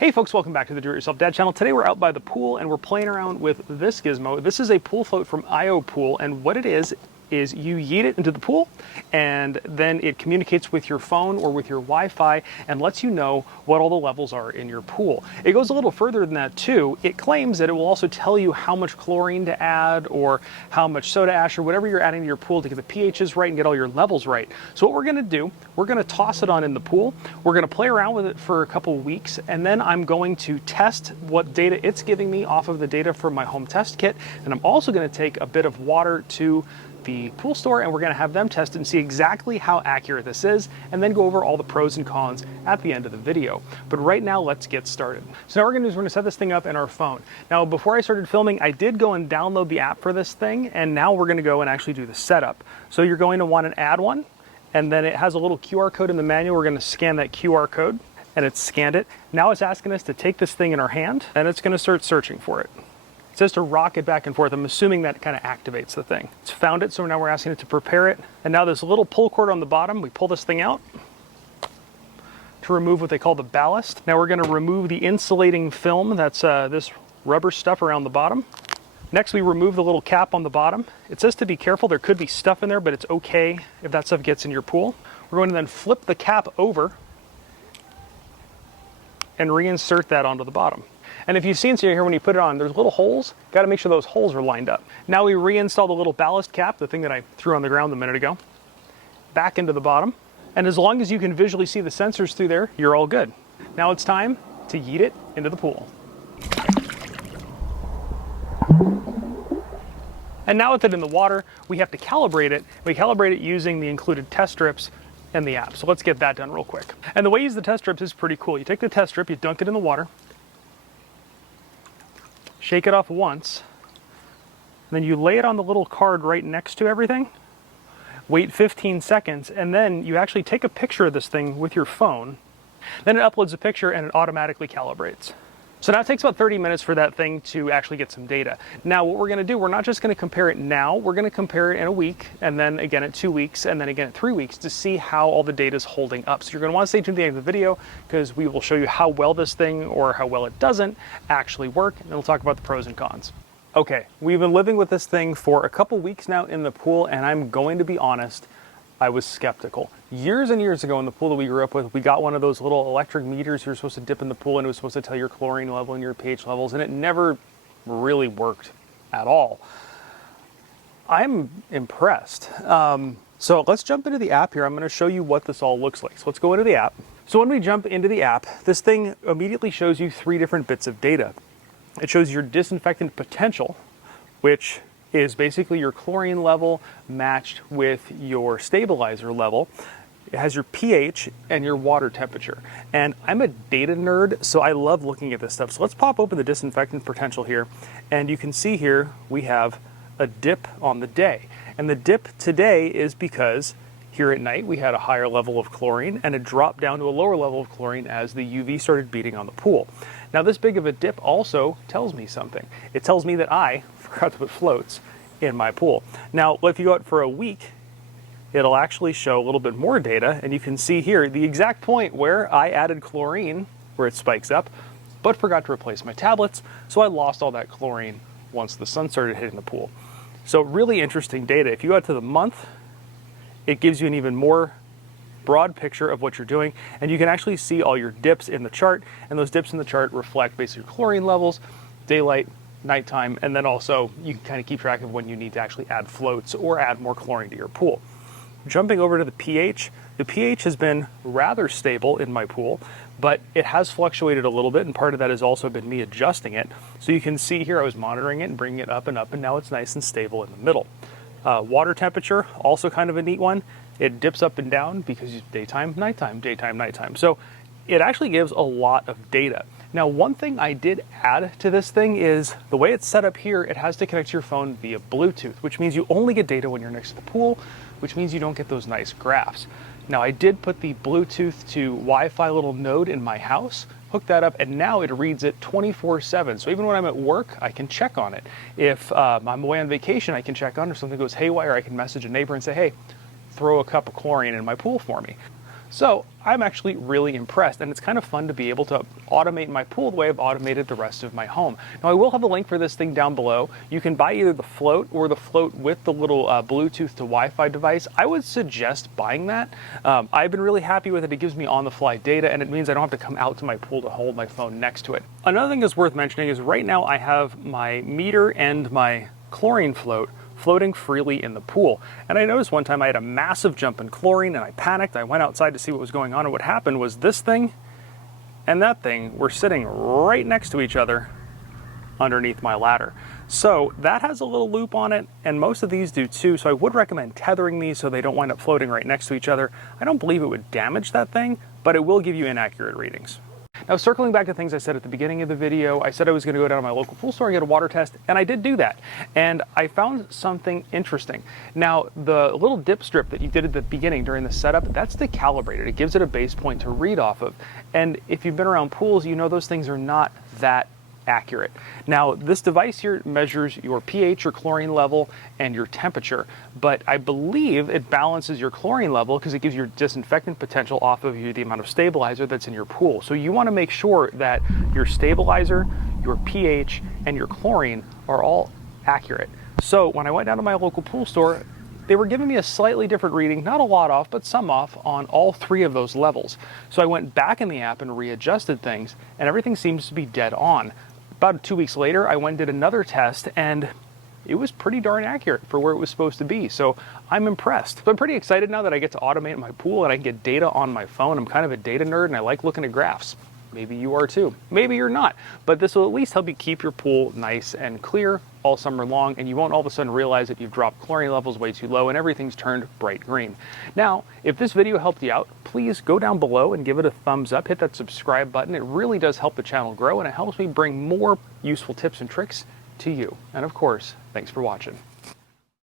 Hey folks, welcome back to the Do It Yourself Dad channel. Today we're out by the pool and we're playing around with this gizmo. This is a pool float from IoPool, and what it is you yeet it into the pool and then it communicates with your phone or with your Wi-Fi and lets you know what all the levels are in your pool. It goes a little further than that too. It claims that it will also tell you how much chlorine to add or how much soda ash or whatever you're adding to your pool to get the pHs right and get all your levels right. So what we're going to do, we're going to toss it on in the pool. We're going to play around with it for a couple weeks, and then I'm going to test what data it's giving me off of the data from my home test kit. And I'm also going to take a bit of water to the pool store and we're going to have them test and see exactly how accurate this is, and then go over all the pros and cons at the end of the video. But right now, let's get started. So now we're going to do is we're going to set this thing up in our phone. Now, before I started filming, I did go and download the app for this thing, and now we're going to go and actually do the setup. So you're going to want to add one, and then it has a little QR code in the manual. We're going to scan that QR code, and it's scanned it. Now it's asking us to take this thing in our hand, and it's going to start searching for it. It says to rock it back and forth. I'm assuming that kind of activates the thing. It's found it, so now we're asking it to prepare it. And now this little pull cord on the bottom, we pull this thing out to remove what they call the ballast. Now we're going to remove the insulating film, that's this rubber stuff around the bottom. Next, we remove the little cap on the bottom. It says to be careful, there could be stuff in there, but it's okay if that stuff gets in your pool. We're going to then flip the cap over and reinsert that onto the bottom. And if you've seen here when you put it on, there's little holes. Got to make sure those holes are lined up. Now we reinstall the little ballast cap, the thing that I threw on the ground a minute ago, back into the bottom. And as long as you can visually see the sensors through there, you're all good. Now it's time to yeet it into the pool. And now with it in the water, we have to calibrate it. We calibrate it using the included test strips and the app. So let's get that done real quick. And the way you use the test strips is pretty cool. You take the test strip, you dunk it in the water, shake it off once, and then you lay it on the little card right next to everything, wait 15 seconds, and then you actually take a picture of this thing with your phone. Then it uploads a picture and it automatically calibrates. So now it takes about 30 minutes for that thing to actually get some data. Now what we're going to do, we're not just going to compare it now, we're going to compare it in a week, and then again at 2 weeks, and then again at 3 weeks to see how all the data is holding up. So you're going to want to stay tuned to the end of the video because we will show you how well this thing or how well it doesn't actually work, and then we'll talk about the pros and cons. Okay, we've been living with this thing for a couple weeks now in the pool, and I'm going to be honest, I was skeptical. Years and years ago in the pool that we grew up with, we got one of those little electric meters you're supposed to dip in the pool, and it was supposed to tell your chlorine level and your pH levels, and it never really worked at all. I'm impressed. So let's jump into the app here. I'm going to show you what this all looks like. So let's go into the app. So when we jump into the app, this thing immediately shows you 3 different bits of data. It shows your disinfectant potential, which is basically your chlorine level matched with your stabilizer level. It has your pH and your water temperature. And I'm a data nerd, so I love looking at this stuff. So let's pop open the disinfectant potential here. And you can see here we have a dip on the day. And the dip today is because here at night we had a higher level of chlorine and it dropped down to a lower level of chlorine as the UV started beating on the pool. Now this big of a dip also tells me something. It tells me that I forgot to put floats in my pool. Now if you go out for a week, it'll actually show a little bit more data, and you can see here the exact point where I added chlorine, where it spikes up, but forgot to replace my tablets, so I lost all that chlorine once the sun started hitting the pool. So really interesting data. If you go out to the month, it gives you an even more broad picture of what you're doing, and you can actually see all your dips in the chart, and those dips in the chart reflect basically your chlorine levels, daylight, nighttime, and then also you can kind of keep track of when you need to actually add floats or add more chlorine to your pool. Jumping over to the pH has been rather stable in my pool, but it has fluctuated a little bit, and part of that has also been me adjusting it. So you can see here I was monitoring it and bringing it up, and now it's nice and stable in the middle. Water temperature, also kind of a neat one. It dips up and down because daytime, nighttime, daytime, nighttime. So it actually gives a lot of data. Now, one thing I did add to this thing is the way it's set up here, it has to connect to your phone via Bluetooth, which means you only get data when you're next to the pool, which means you don't get those nice graphs. Now, I did put the Bluetooth to Wi-Fi little node in my house, hook that up, and now it reads it 24/7. So even when I'm at work, I can check on it. If I'm away on vacation, I can check on it. If something goes haywire, I can message a neighbor and say, hey, throw a cup of chlorine in my pool for me. So I'm actually really impressed, and it's kind of fun to be able to automate my pool the way I've automated the rest of my home. Now, I will have a link for this thing down below. You can buy either the float or the float with the little Bluetooth to Wi-Fi device. I would suggest buying that. I've been really happy with it. It gives me on-the-fly data, and it means I don't have to come out to my pool to hold my phone next to it. Another thing that's worth mentioning is right now I have my meter and my chlorine float floating freely in the pool. And I noticed one time I had a massive jump in chlorine and I panicked. I went outside to see what was going on, and what happened was this thing and that thing were sitting right next to each other underneath my ladder. So that has a little loop on it, and most of these do too, so I would recommend tethering these so they don't wind up floating right next to each other. I don't believe it would damage that thing, but it will give you inaccurate readings. Now, circling back to things I said at the beginning of the video, I said I was going to go down to my local pool store and get a water test, and I did do that. And I found something interesting. Now, the little dip strip that you did at the beginning during the setup, that's the calibrated. It gives it a base point to read off of. And if you've been around pools, you know those things are not that accurate. Now, this device here measures your pH, your chlorine level, and your temperature, but I believe it balances your chlorine level because it gives your disinfectant potential off of you the amount of stabilizer that's in your pool. So you want to make sure that your stabilizer, your pH, and your chlorine are all accurate. So when I went down to my local pool store, they were giving me a slightly different reading, not a lot off, but some off on all three of those levels. So I went back in the app and readjusted things, and everything seems to be dead on. About 2 weeks later, I went and did another test, and it was pretty darn accurate for where it was supposed to be. So I'm impressed. So I'm pretty excited now that I get to automate my pool and I can get data on my phone. I'm kind of a data nerd and I like looking at graphs. Maybe you are too. Maybe you're not, but this will at least help you keep your pool nice and clear all summer long, and you won't all of a sudden realize that you've dropped chlorine levels way too low and everything's turned bright green. Now, if this video helped you out, please go down below and give it a thumbs up, hit that subscribe button. It really does help the channel grow, and it helps me bring more useful tips and tricks to you. And of course, thanks for watching.